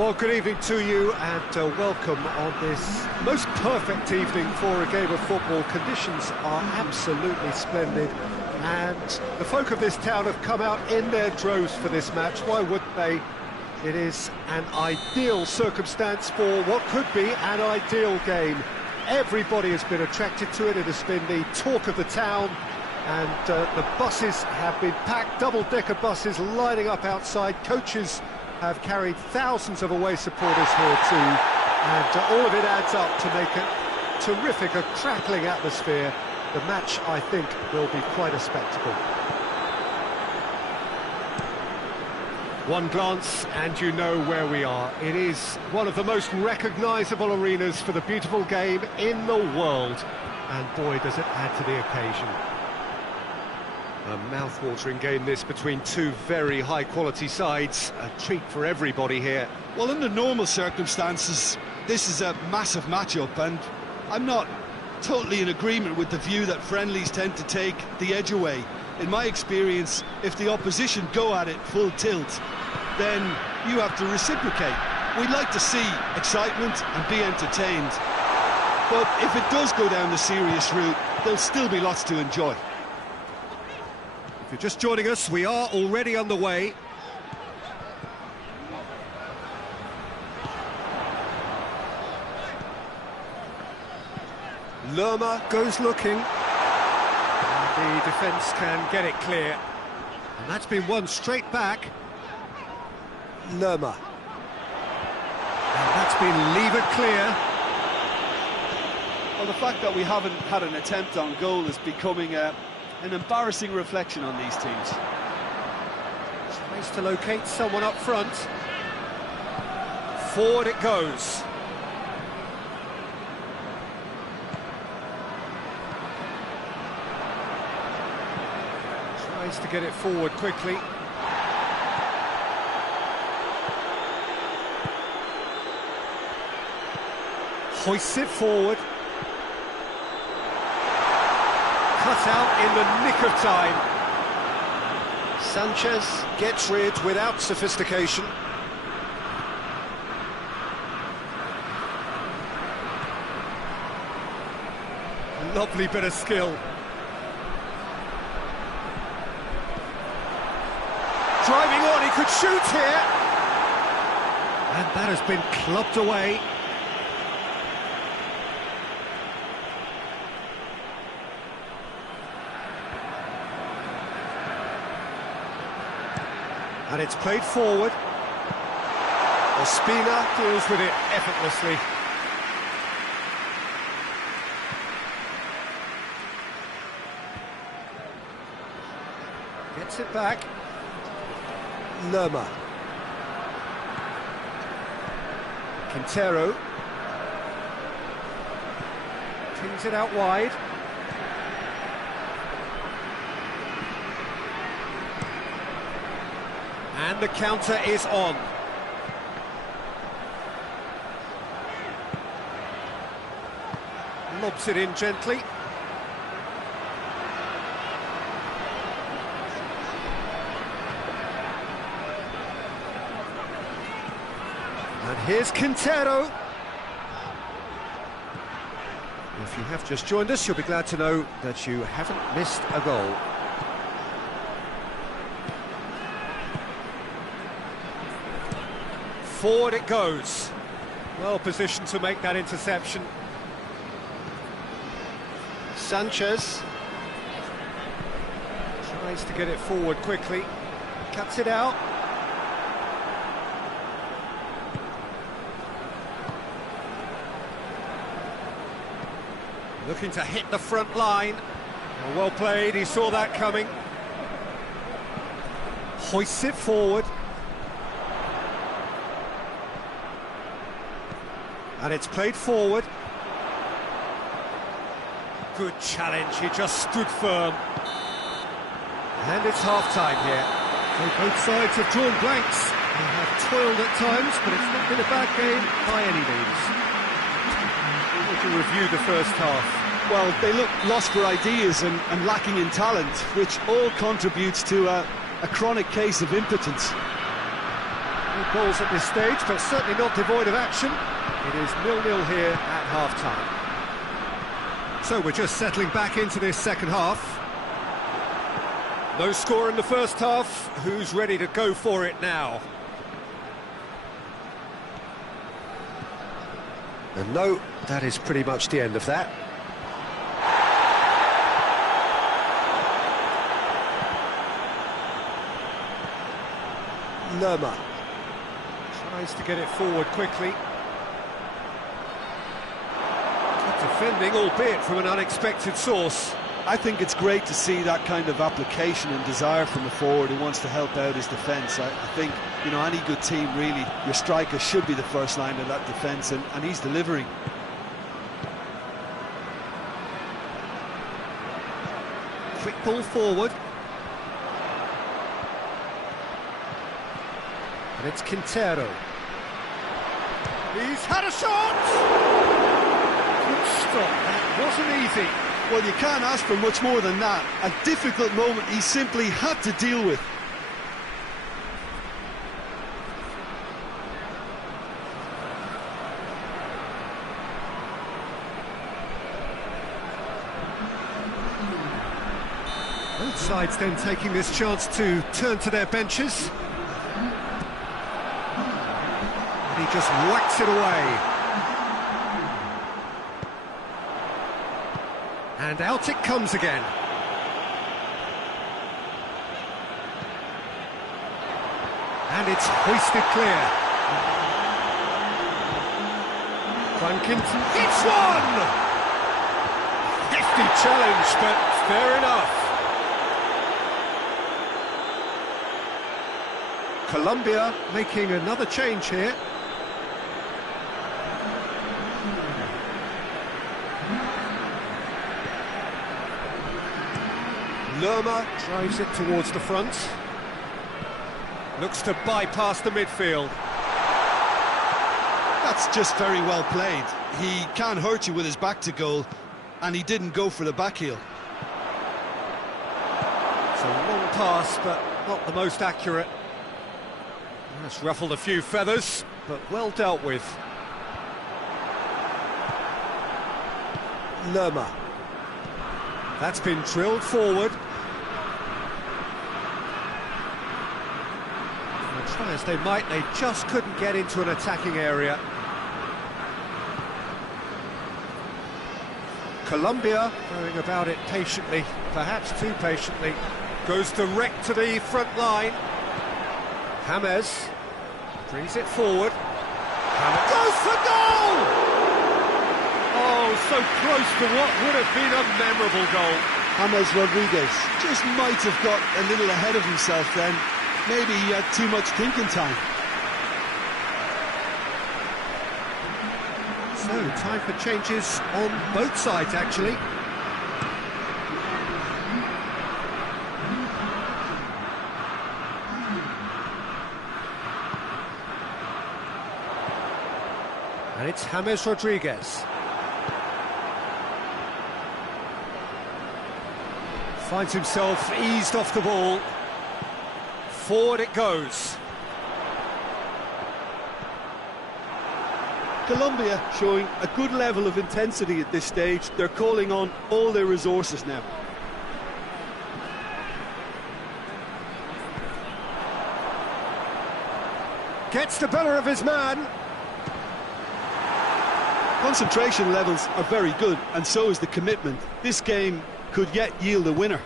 Well, good evening to you and welcome on this most perfect evening for a game of football. Conditions are absolutely splendid and the folk of this town have come out in their droves for this match. Why wouldn't they? It is an ideal circumstance for what could be an ideal game. Everybody has been attracted to it. It has been the talk of the town, and the buses have been packed, double-decker buses lining up outside. Coaches have carried thousands of away supporters here too, and all of it adds up to make a terrific, a crackling atmosphere. The match, I think, will be quite a spectacle. One glance and you know where we are. It is one of the most recognisable arenas for the beautiful game in the world, and boy does it add to the occasion. A mouth-watering game this between two very high-quality sides. A treat for everybody here. Well, under normal circumstances, this is a massive match-up, and I'm not totally in agreement with the view that friendlies tend to take the edge away. In my experience, if the opposition go at it full tilt, then you have to reciprocate. We'd like to see excitement and be entertained, but if it does go down the serious route, there'll still be lots to enjoy. If you're just joining us, we are already underway. Lerma goes looking. And the defence can get it clear. And that's been won straight back. Lerma. And that's been levered clear. Well, the fact that we haven't had an attempt on goal is becoming an embarrassing reflection on these teams. Tries to locate someone up front. Forward it goes. Tries to get it forward quickly. Hoists it forward. Cut out in the nick of time. Sanchez gets rid without sophistication. Lovely bit of skill. Driving on, he could shoot here. And that has been clubbed away. And it's played forward. Ospina deals with it effortlessly. Gets it back. Lerma. Quintero. Pings it out wide. And the counter is on. Lobs it in gently. And here's Quintero. If you have just joined us, you'll be glad to know that you haven't missed a goal. Forward it goes. Well positioned to make that interception. Sanchez tries to get it forward quickly. Cuts it out. Looking to hit the front line. Well played, he saw that coming. Hoists it forward. And it's played forward. Good challenge, he just stood firm. And it's half-time here. So both sides have drawn blanks. They have toiled at times, but it's not been a bad game by any means. Would you review the first half? Well, they look lost for ideas and lacking in talent, which all contributes to a chronic case of impotence. No goals at this stage, but certainly not devoid of action. It is 0-0 here at half-time. So we're just settling back into this second half. No score in the first half. Who's ready to go for it now? And no, that is pretty much the end of that. Lerma tries to get it forward quickly. Good defending, albeit from an unexpected source. I think it's great to see that kind of application and desire from a forward who wants to help out his defence. I think, you know, any good team, really, your striker should be the first line of that defence, and he's delivering. Quick ball forward. And it's Quintero. He's had a shot! Good stop, that wasn't easy. Well, you can't ask for much more than that. A difficult moment he simply had to deal with. Both sides then taking this chance to turn to their benches. And he just whacks it away. And out it comes again. And it's hoisted clear. Quankinton hits one! Hefty challenge, but fair enough. Colombia making another change here. Lerma drives it towards the front. Looks to bypass the midfield. That's just very well played. He can't hurt you with his back to goal, and he didn't go for the back heel. It's a long pass, but not the most accurate. That's ruffled a few feathers, but well dealt with. Lerma. That's been drilled forward. Try as they might, they just couldn't get into an attacking area. Colombia going about it patiently, perhaps too patiently. Goes direct to the front line. James brings it forward. James goes for goal! Oh, so close to what would have been a memorable goal. James Rodriguez just might have got a little ahead of himself then. Maybe he had too much thinking time. So, time for changes on both sides, actually. And it's James Rodriguez. Finds himself eased off the ball. Forward it goes. Colombia showing a good level of intensity at this stage. They're calling on all their resources now. Gets the better of his man. Concentration levels are very good, and so is the commitment. This game could yet yield a winner.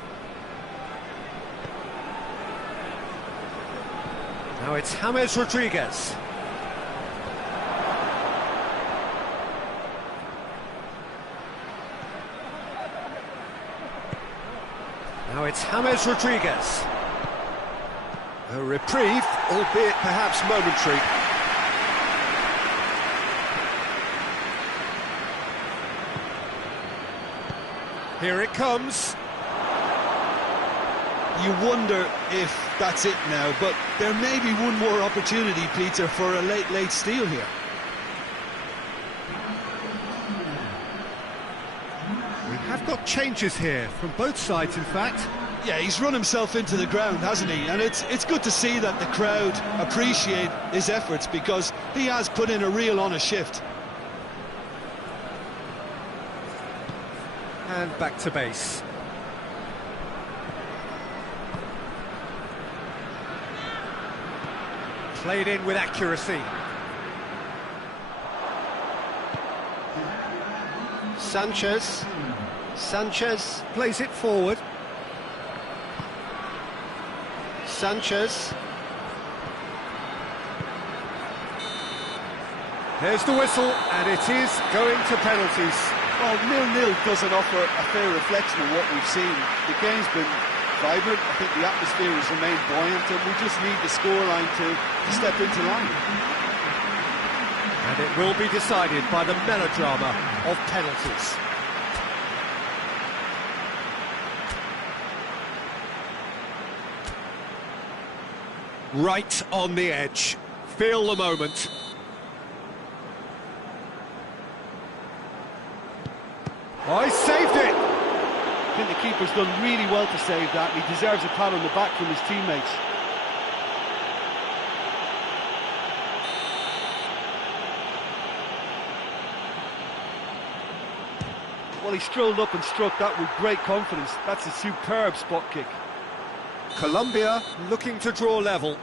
Now it's James Rodriguez. Now it's James Rodriguez. A reprieve, albeit perhaps momentary. Here it comes. You wonder if that's it now, but there may be one more opportunity, Peter, for a late steal here. We have got changes here from both sides, in fact. Yeah, he's run himself into the ground, hasn't he? And it's good to see that the crowd appreciate his efforts, because he has put in a real honest shift. And back to base. Played in with accuracy. Sanchez plays it forward. Sanchez. There's the whistle, and it is going to penalties. Well, 0-0 doesn't offer a fair reflection of what we've seen. The game's been vibrant. I think the atmosphere has remained buoyant, and we just need the scoreline to step into line. And it will be decided by the melodrama of penalties. Right on the edge. Feel the moment. Oh, he saved it! I think the keeper's done really well to save that. He deserves a pat on the back from his teammates. Well, he strolled up and struck that with great confidence. That's a superb spot kick. Colombia looking to draw level.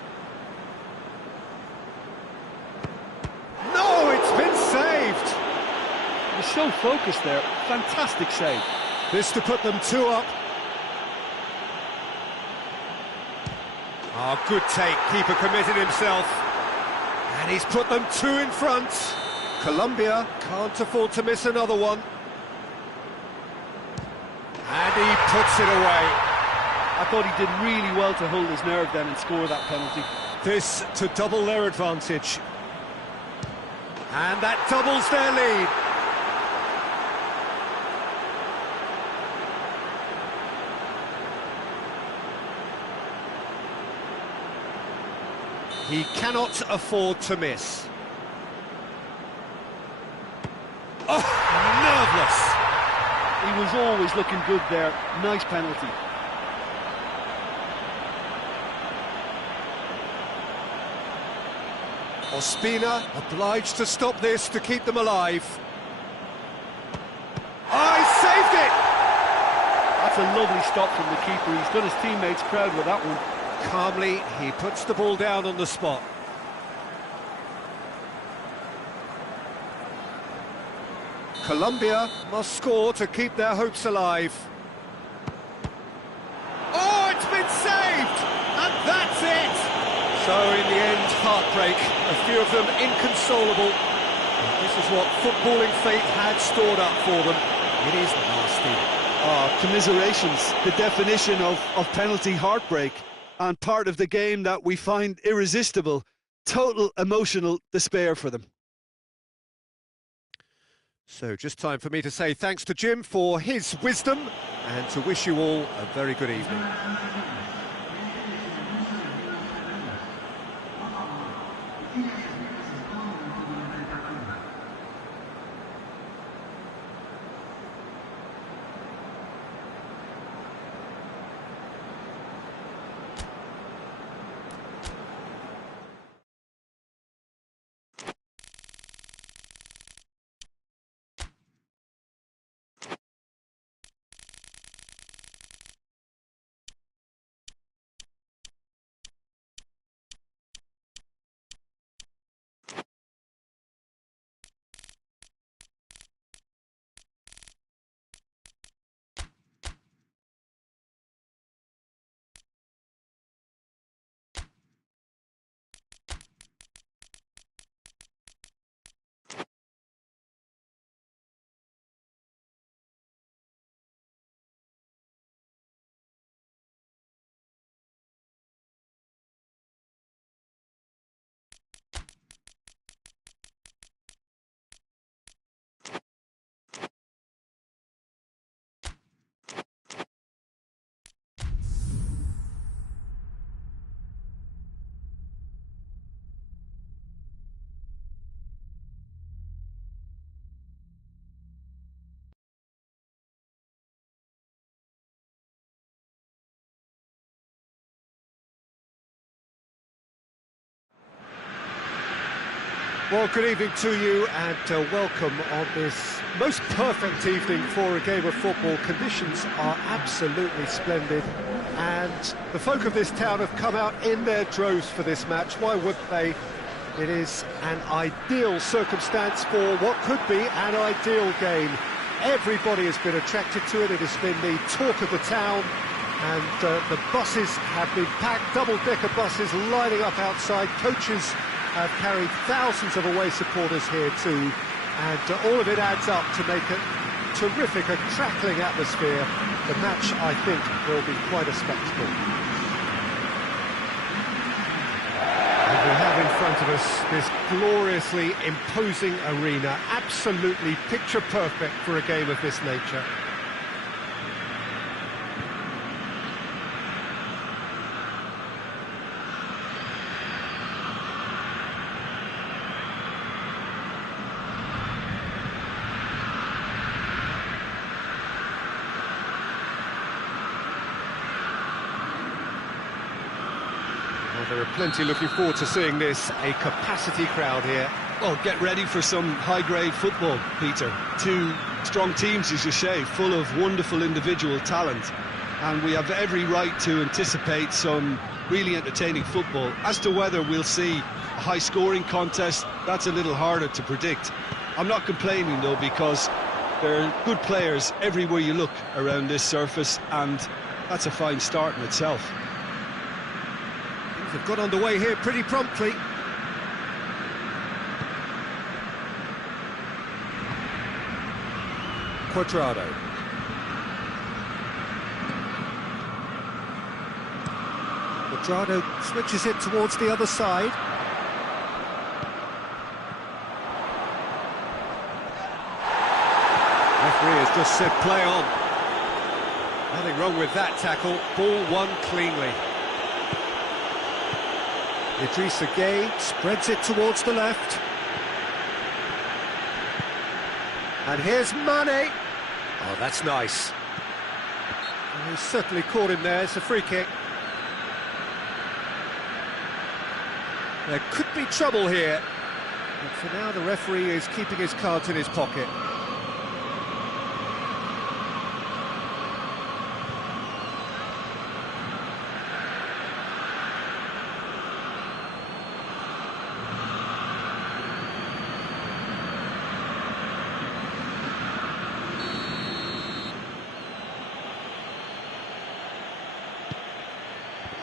No, it's been saved! He's so focused there. Fantastic save. This to put them 2 up. Oh, good take. Keeper committed himself. And he's put them 2 in front. Colombia can't afford to miss another one. And he puts it away. I thought he did really well to hold his nerve then and score that penalty. This to double their advantage. And that doubles their lead. He cannot afford to miss. Oh, nerveless. He was always looking good there. Nice penalty. Ospina obliged to stop this to keep them alive. Oh, he saved it! That's a lovely stop from the keeper. He's done his teammates proud with that one. Calmly, he puts the ball down on the spot. Colombia must score to keep their hopes alive. Oh, it's been saved! And that's it! So, in the end, heartbreak. A few of them inconsolable. And this is what footballing fate had stored up for them. It is nasty. Oh, commiserations. The definition of penalty heartbreak. And part of the game that we find irresistible. Total emotional despair for them. So just time for me to say thanks to Jim for his wisdom and to wish you all a very good evening. Well, good evening to you and welcome on this most perfect evening for a game of football. Conditions are absolutely splendid and the folk of this town have come out in their droves for this match. Why wouldn't they? It is an ideal circumstance for what could be an ideal game. Everybody has been attracted to it. It has been the talk of the town and the buses have been packed, double-decker buses lining up outside. Coaches have carried thousands of away supporters here too, and all of it adds up to make a terrific, a crackling atmosphere. The match, I think, will be quite a spectacle. And we have in front of us this gloriously imposing arena, absolutely picture perfect for a game of this nature. There are plenty looking forward to seeing this, a capacity crowd here. Well, get ready for some high-grade football, Peter. Two strong teams, as you say, full of wonderful individual talent. And we have every right to anticipate some really entertaining football. As to whether we'll see a high-scoring contest, that's a little harder to predict. I'm not complaining, though, because there are good players everywhere you look around this surface, and that's a fine start in itself. They've got underway here pretty promptly. Cuadrado. Cuadrado switches it towards the other side. Referee has just said play on. Nothing wrong with that tackle. Ball won cleanly. Idrissa Gueye spreads it towards the left. And here's Mane. Oh, that's nice. Oh, he's certainly caught him there. It's a free kick. There could be trouble here. But for now, the referee is keeping his cards in his pocket.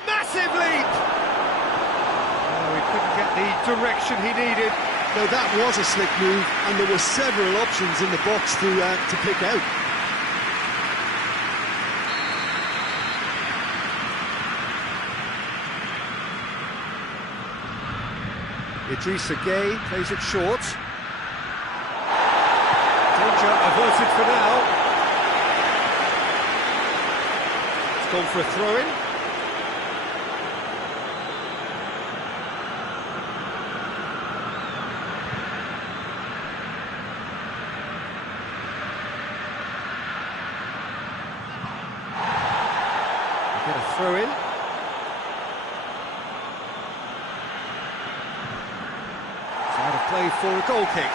Massive leap! Oh, he couldn't get the direction he needed. Now that was a slick move, and there were several options in the box to pick out. Idrissa Gueye plays it short. Danger averted for now. It's gone for a throw-in. Get a throw-in. Out of play for a goal kick.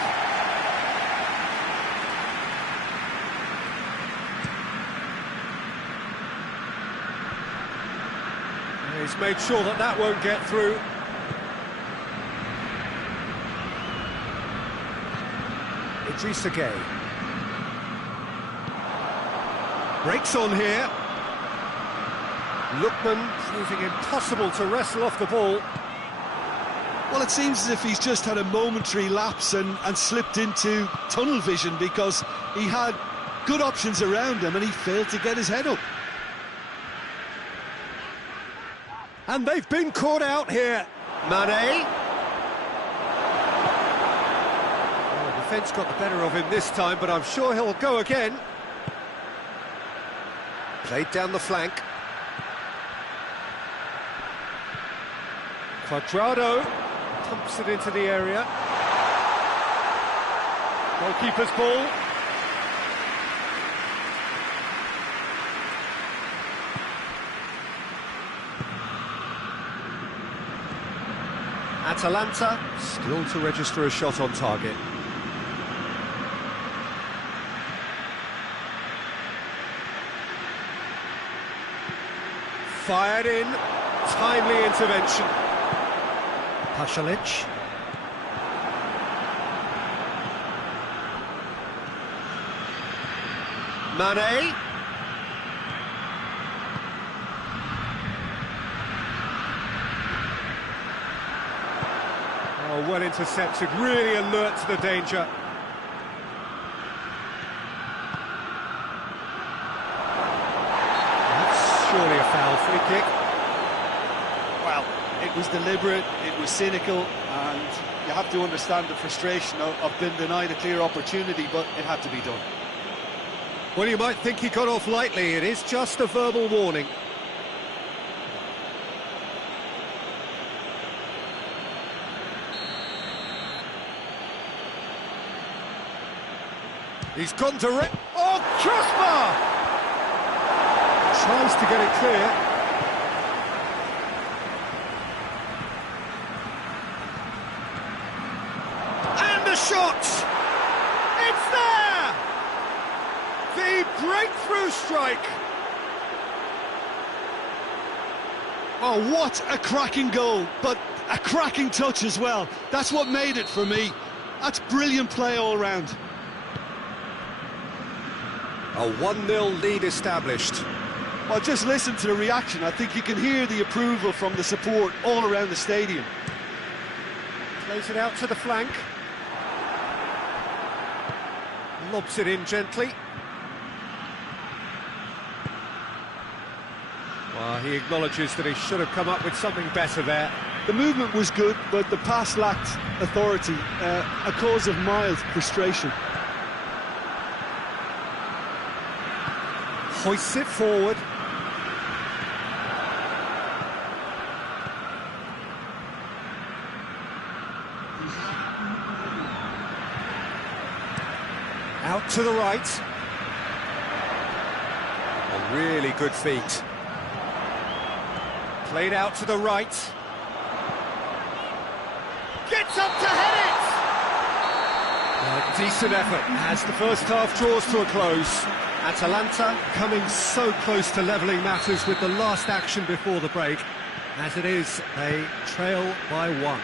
And he's made sure that that won't get through. Idrissa Gueye. Breaks on here. Lookman proving impossible to wrestle off the ball. Well, it seems as if he's just had a momentary lapse and slipped into tunnel vision, because he had good options around him and he failed to get his head up. And they've been caught out here. Mane. Well, the defence got the better of him this time, but I'm sure he'll go again. Played down the flank. Cuadrado pumps it into the area. Goalkeeper's ball. Atalanta still to register a shot on target. Fired in, timely intervention. Pasalic. Mane. Oh, well intercepted, really alert to the danger. That's surely a foul, free kick. Well, it was deliberate, it was cynical, and you have to understand the frustration of being denied a clear opportunity, but it had to be done. Well, you might think he got off lightly, it is just a verbal warning. He's gone direct. Oh, crossbar! Tries to get it clear. And the shot! It's there! The breakthrough strike! Oh, what a cracking goal, but a cracking touch as well. That's what made it for me. That's brilliant play all round. A 1-0 lead established. Well, just listen to the reaction. I think you can hear the approval from the support all around the stadium. Plays it out to the flank. Lobs it in gently. Well, he acknowledges that he should have come up with something better there. The movement was good, but the pass lacked authority, a cause of mild frustration. Hoists it forward. Out to the right. A really good feet. Played out to the right. Gets up to head it! A decent effort as the first half draws to a close. Atalanta coming so close to levelling matters with the last action before the break. As it is, they trail by 1. Well,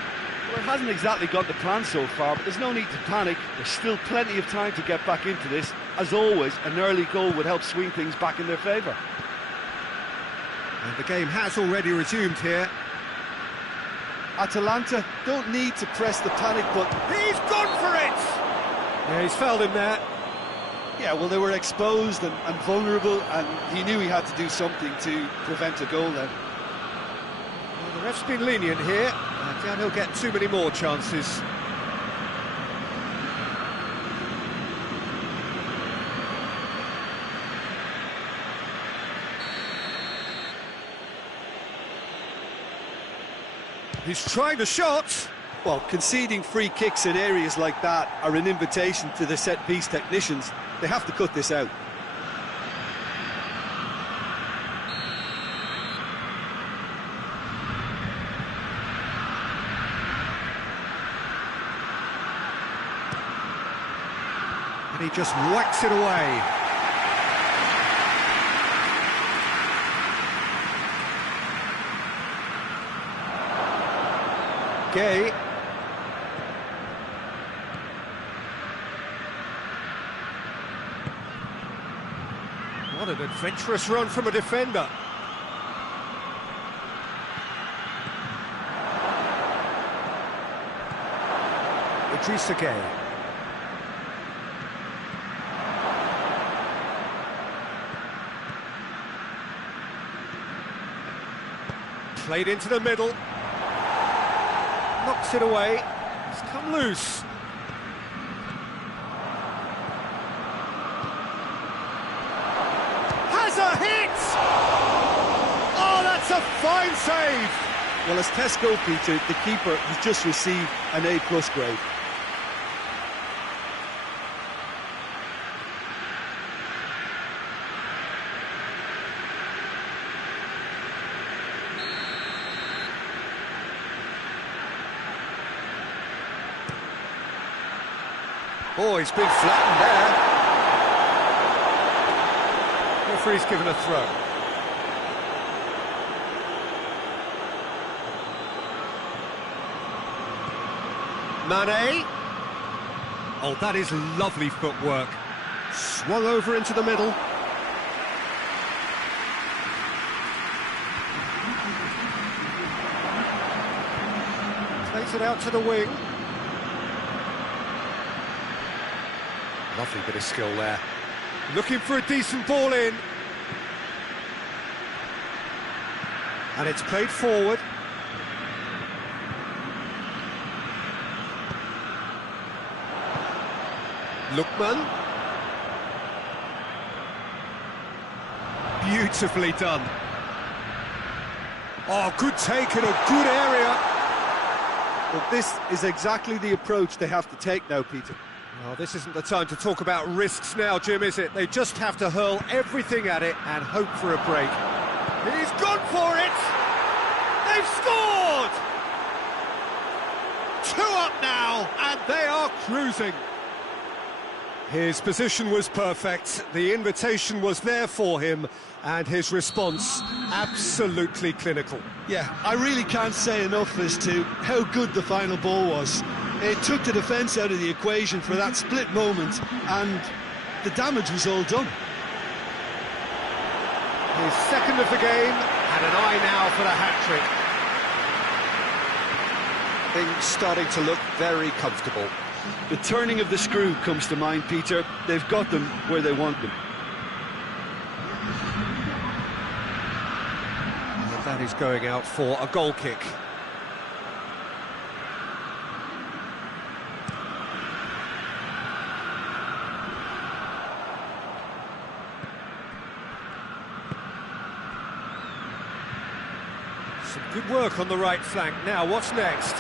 it hasn't exactly got the plan so far, but there's no need to panic. There's still plenty of time to get back into this. As always, an early goal would help swing things back in their favour. And the game has already resumed here. Atalanta don't need to press the panic button. He's gone for it! Yeah, he's fouled him there. Yeah, well, they were exposed and vulnerable, and he knew he had to do something to prevent a goal then. Well, the ref's been lenient here. I doubt he'll get too many more chances. He's trying the shot. Well, conceding free kicks in areas like that are an invitation to the set-piece technicians. They have to cut this out. And he just whacks it away. Gay. What an adventurous run from a defender. Idrissa Gay. Played into the middle. Knocks it away. It's come loose. Has a hit! Oh, that's a fine save! Well, as test goal, Peter, the keeper has just received an A+ grade. Oh, he's been flattened there. Referee's given a throw. Mane. Oh, that is lovely footwork. Swung over into the middle. Plays it out to the wing. Lovely bit of skill there. Looking for a decent ball in. And it's played forward. Lookman. Beautifully done. Oh, good take in a good area. Well, this is exactly the approach they have to take now, Peter. Well, this isn't the time to talk about risks now, Jim, is it? They just have to hurl everything at it and hope for a break. He's gone for it! They've scored! 2 up now, and they are cruising. His position was perfect, the invitation was there for him, and his response absolutely clinical. Yeah, I really can't say enough as to how good the final ball was. It took the defence out of the equation for that split moment, and the damage was all done. His second of the game, and an eye now for the hat-trick. Things starting to look very comfortable. The turning of the screw comes to mind, Peter. They've got them where they want them. And that is going out for a goal kick. Some good work on the right flank. Now, what's next?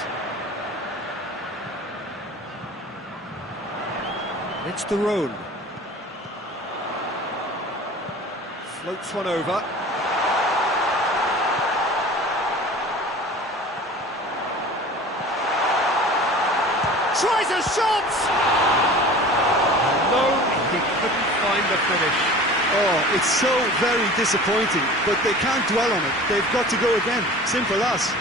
It's the Rhone. Floats one over. Tries a shot! No, he couldn't find the finish. Oh, it's so very disappointing, but they can't dwell on it. They've got to go again. Simple as.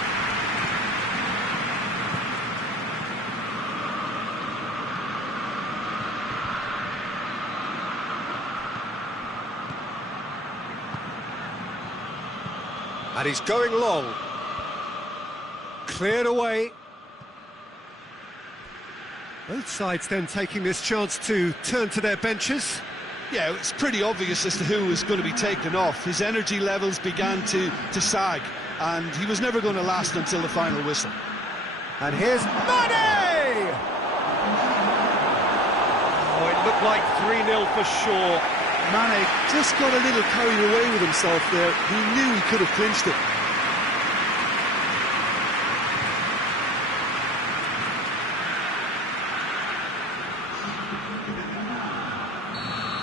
And he's going long. Cleared away. Both sides then taking this chance to turn to their benches. Yeah, it's pretty obvious as to who was going to be taken off. His energy levels began to sag, and he was never going to last until the final whistle. And here's Mane! Oh, it looked like 3-0 for sure. Mane just got a little carried away with himself there. He knew he could have clinched it.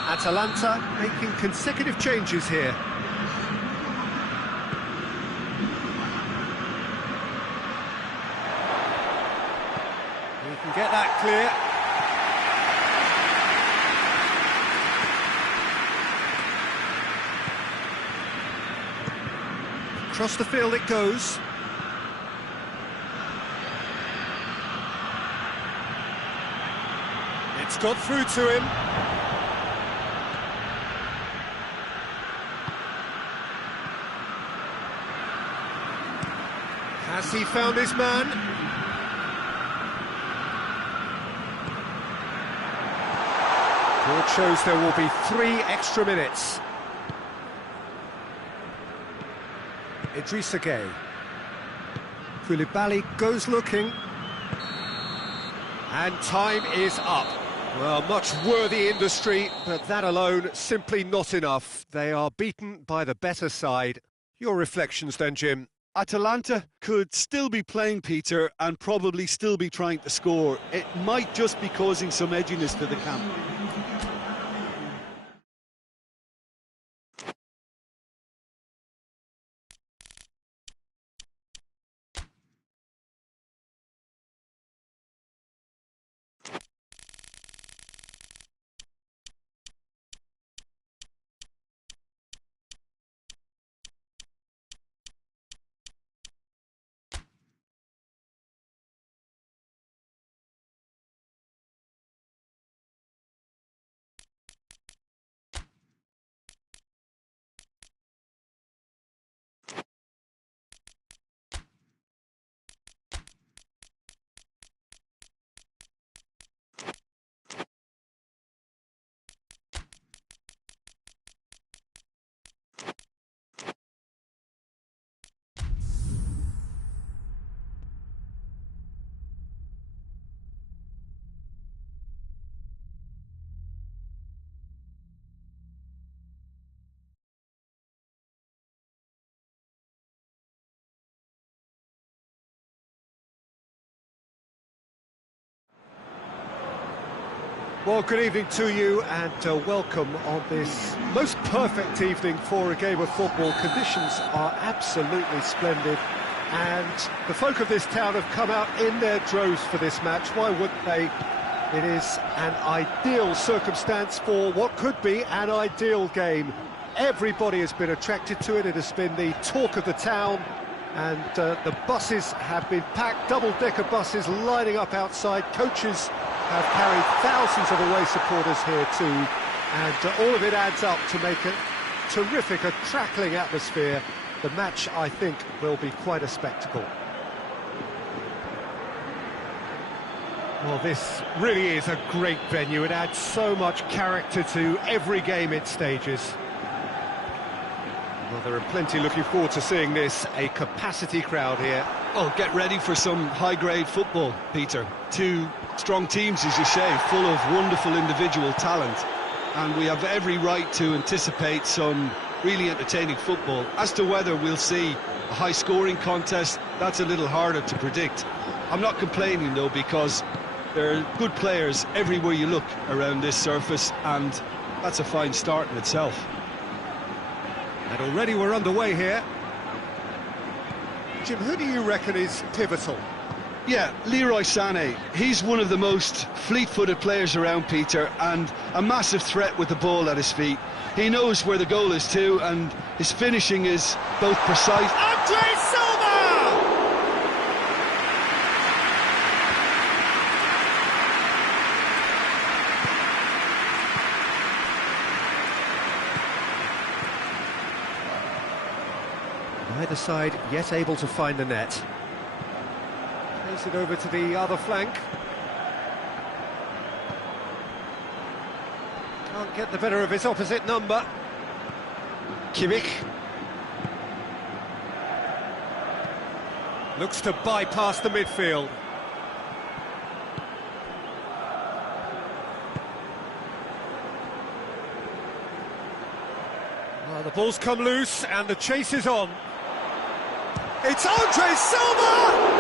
Atalanta making consecutive changes here. He can get that clear. Across the field it goes. It's got through to him. Has he found his man? Board shows there will be 3 extra minutes. Idrissa Gueye. Koulibaly goes looking. And time is up. Well, much worthy industry, but that alone simply not enough. They are beaten by the better side. Your reflections then, Jim? Atalanta could still be playing, Peter, and probably still be trying to score. It might just be causing some edginess to the camp. Well, good evening to you and welcome on this most perfect evening for a game of football. Conditions are absolutely splendid and the folk of this town have come out in their droves for this match. Why wouldn't they? It is an ideal circumstance for what could be an ideal game. Everybody has been attracted to it. It has been the talk of the town. And the buses have been packed, double-decker buses lining up outside. Coaches have carried thousands of away supporters here too. And all of it adds up to make a terrific, a crackling atmosphere. The match, I think, will be quite a spectacle. Well, this really is a great venue. It adds so much character to every game it stages. Well, there are plenty looking forward to seeing this, a capacity crowd here. Oh, get ready for some high-grade football, Peter. Two strong teams, as you say, full of wonderful individual talent. And we have every right to anticipate some really entertaining football. As to whether we'll see a high-scoring contest, that's a little harder to predict. I'm not complaining, though, because there are good players everywhere you look around this surface, and that's a fine start in itself. And already we're underway here. Jim, who do you reckon is pivotal? Yeah, Leroy Sané. He's one of the most fleet-footed players around, Peter, and a massive threat with the ball at his feet. He knows where the goal is too, and his finishing is both precise. Andre Silva! Neither side yet able to find the net. Plays it over to the other flank. Can't get the better of his opposite number. Kimmich. Looks to bypass the midfield. Well, the ball's come loose and the chase is on. It's Andre Silva!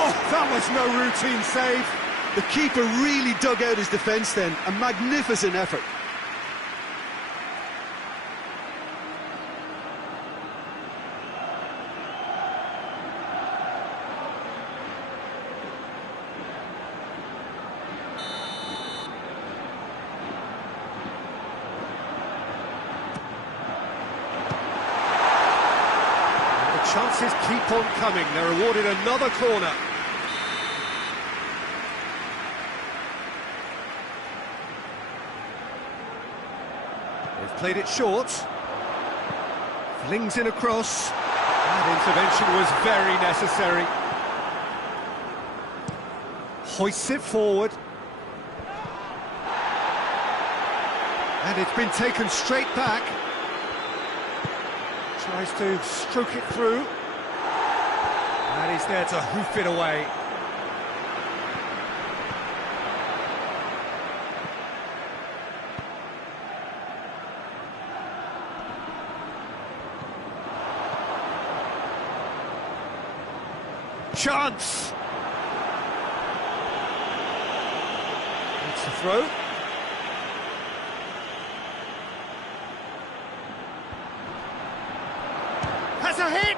Oh, that was no routine save. The keeper really dug out his defence then. A magnificent effort. Chances keep on coming. They're awarded another corner. They've played it short. Flings in across. That intervention was very necessary. Hoists it forward. And it's been taken straight back. Tries to stroke it through. And he's there to hoof it away. Chance! It's the throw. Has a hit!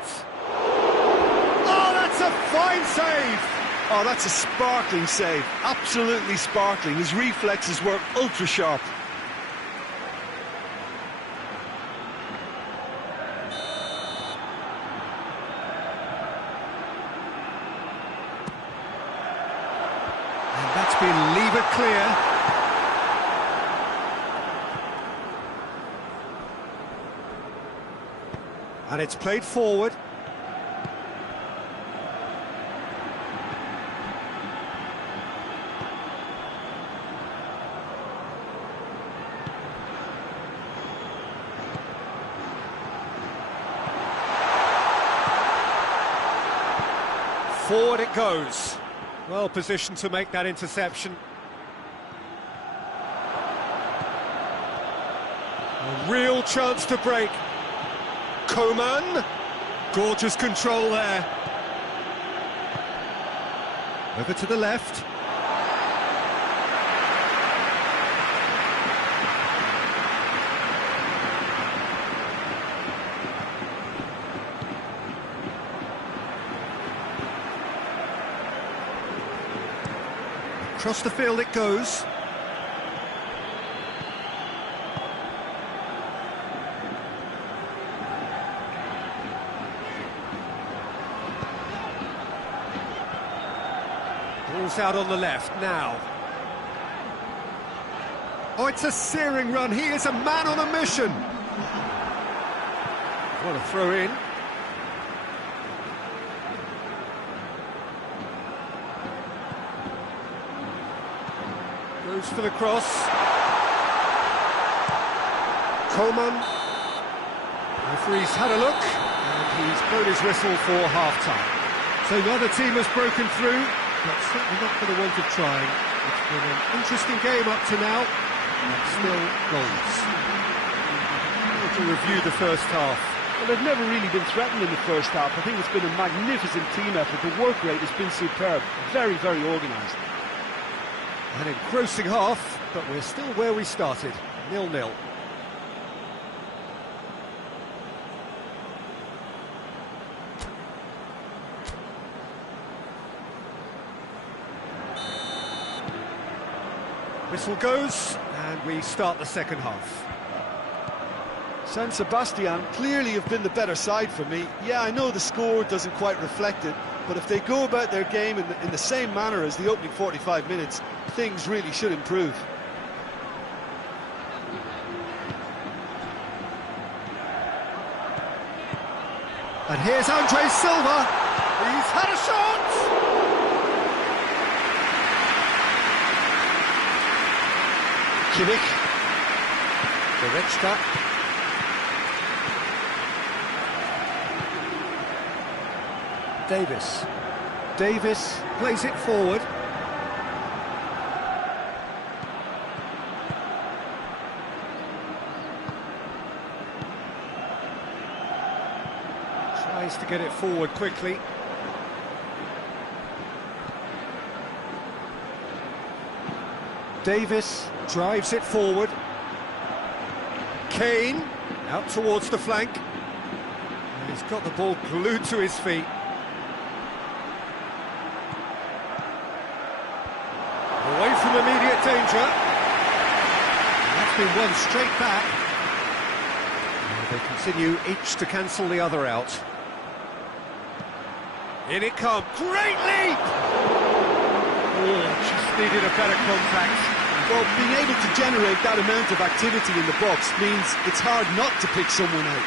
Oh, that's a fine save! Oh, that's a sparkling save. Absolutely sparkling. His reflexes were ultra sharp. And that's been levered clear. And it's played forward. Forward it goes. Well positioned to make that interception. A real chance to break. Coman. Gorgeous control there. Over to the left. Across the field it goes. Ball's out on the left now. Oh, it's a searing run. He is a man on a mission. What a throw in. Goes for the cross. Coleman. Referee's had a look, and he's blown his whistle for half-time. So neither team has broken through, but certainly not for the want of trying. It's been an interesting game up to now, but still goals. To review the first half. Well, they've never really been threatened in the first half. I think it's been a magnificent team effort. The work rate has been superb. Very, very organised. An engrossing half, but we're still where we started, 0-0. Whistle goes, and we start the second half. San Sebastian clearly have been the better side for me. Yeah, I know the score doesn't quite reflect it, but if they go about their game in the same manner as the opening 45 minutes, things really should improve. And here's Andre Silva. He's had a shot! Kimmich. Goretzka. Davis plays it forward. Tries to get it forward quickly. Davis drives it forward. Kane out towards the flank. And he's got the ball glued to his feet. Away from immediate danger. And that's been won straight back. And they continue each to cancel the other out. In it comes. Great leap! Oh, just needed a better contact. Well, being able to generate that amount of activity in the box means it's hard not to pick someone out.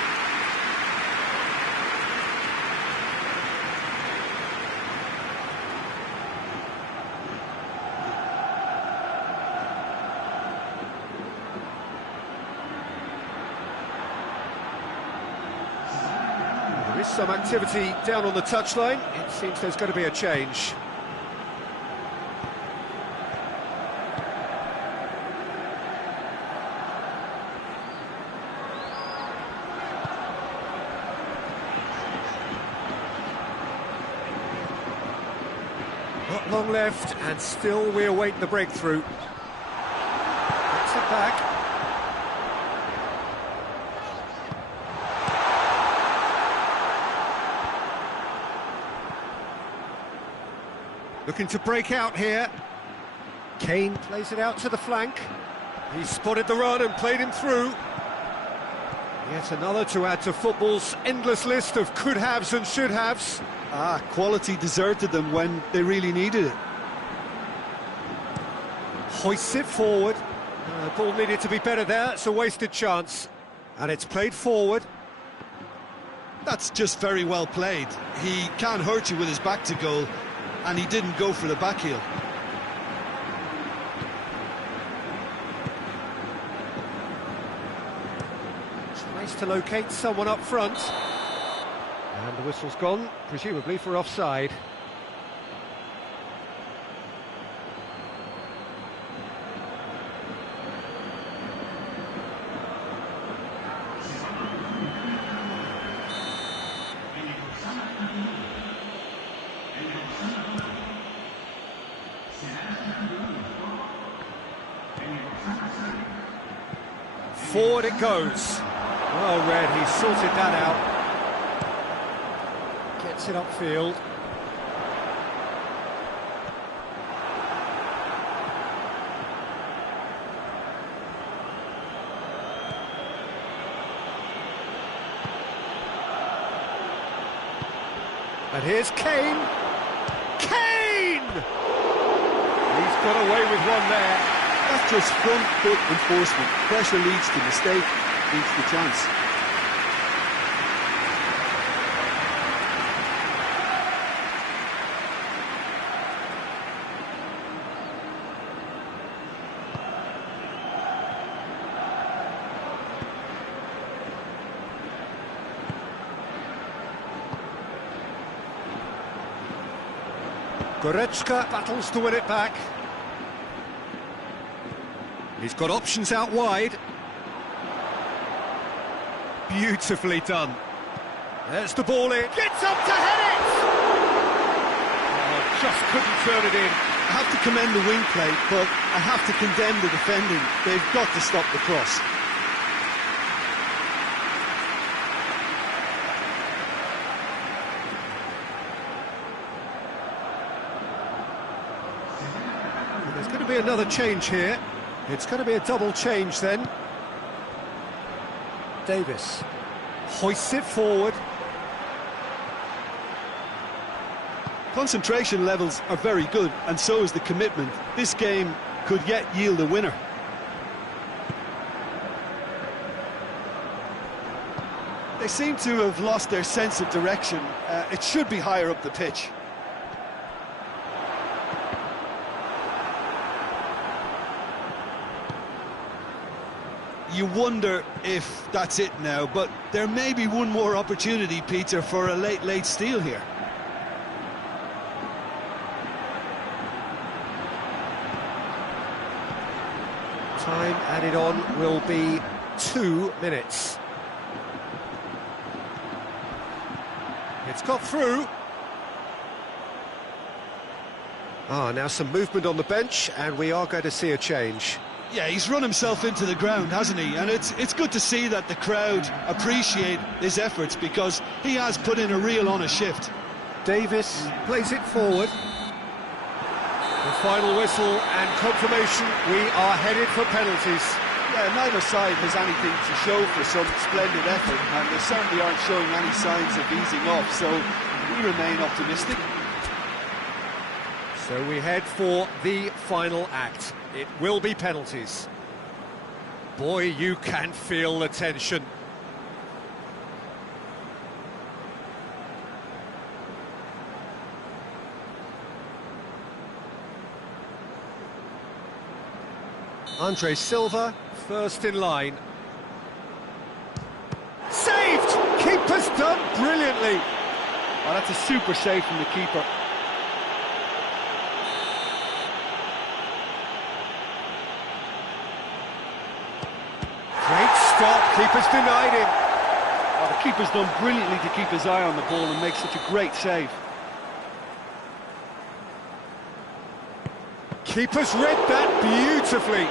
There is some activity down on the touchline. It seems there's going to be a change. Not long left, and still we await the breakthrough. Gets it back. Looking to break out here. Kane plays it out to the flank. He spotted the run and played him through. Yet another to add to football's endless list of could-haves and should-haves. Quality deserted them when they really needed it. Hoists it forward. Ball needed to be better there. It's a wasted chance. And it's played forward. That's just very well played. He can't hurt you with his back to goal, and he didn't go for the back heel. Tries to locate someone up front. And the whistle's gone, presumably for offside. Forward it goes. Well read, he sorted that out. Gets it upfield. And here's Kane. Kane! He's got away with one there. That's just front foot enforcement. Pressure leads to mistake, leads to chance. Goretzka battles to win it back. He's got options out wide. Beautifully done. There's the ball in. Gets up to head it! Oh, just couldn't turn it in. I have to commend the wing play, but I have to condemn the defending. They've got to stop the cross. There's going to be another change here. It's going to be a double change then. Davis hoists it forward. Concentration levels are very good, and so is the commitment. This game could yet yield a winner. They seem to have lost their sense of direction. It should be higher up the pitch. You wonder if that's it now, but there may be one more opportunity, Peter, for a late steal here. Time added on will be 2 minutes. It's got through. Now some movement on the bench, and we are going to see a change. Yeah, he's run himself into the ground, hasn't he? And it's good to see that the crowd appreciate his efforts, because he has put in a real honest shift. Davis plays it forward. The final whistle and confirmation, we are headed for penalties. Yeah, neither side has anything to show for some splendid effort, and they certainly aren't showing any signs of easing off, so we remain optimistic. So we head for the final act. It will be penalties. Boy, you can feel the tension. Andre Silva, first in line. Saved! Keeper's done brilliantly. Oh, that's a super save from the keeper. Great stop, keeper's denied him. Oh, the keeper's done brilliantly to keep his eye on the ball and make such a great save. Keeper's read that beautifully.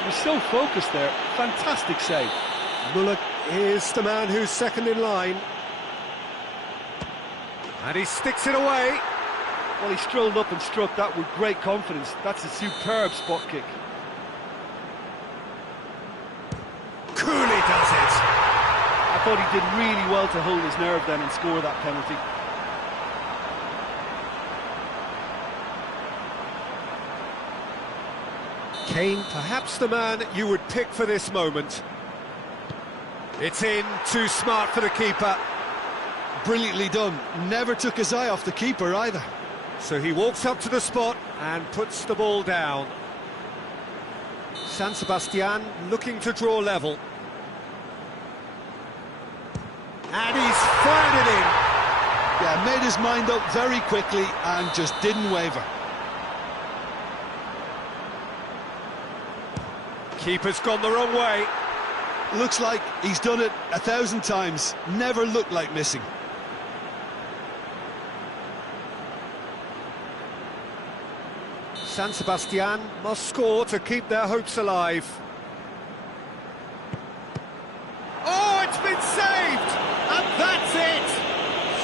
He was so focused there. Fantastic save. Muller is the man who's second in line. And he sticks it away. Well, he strolled up and struck that with great confidence. That's a superb spot kick. Coolly does it. I thought he did really well to hold his nerve then and score that penalty. Kane, perhaps the man you would pick for this moment. It's in, too smart for the keeper. Brilliantly done. Never took his eye off the keeper either. So he walks up to the spot and puts the ball down. San Sebastian looking to draw level. And he's fired it in. Yeah, made his mind up very quickly and just didn't waver. Keeper's gone the wrong way. Looks like he's done it 1,000 times. Never looked like missing. San Sebastian must score to keep their hopes alive. Oh, it's been saved! And that's it!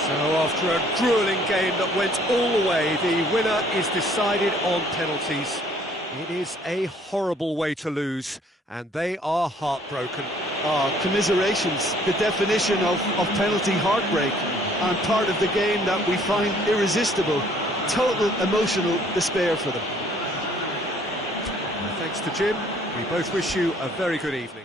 So after a gruelling game that went all the way, the winner is decided on penalties. It is a horrible way to lose, and they are heartbroken. Commiserations, the definition of penalty heartbreak. and part of the game that we find irresistible. Total emotional despair for them. Thanks to Jim. We both wish you a very good evening.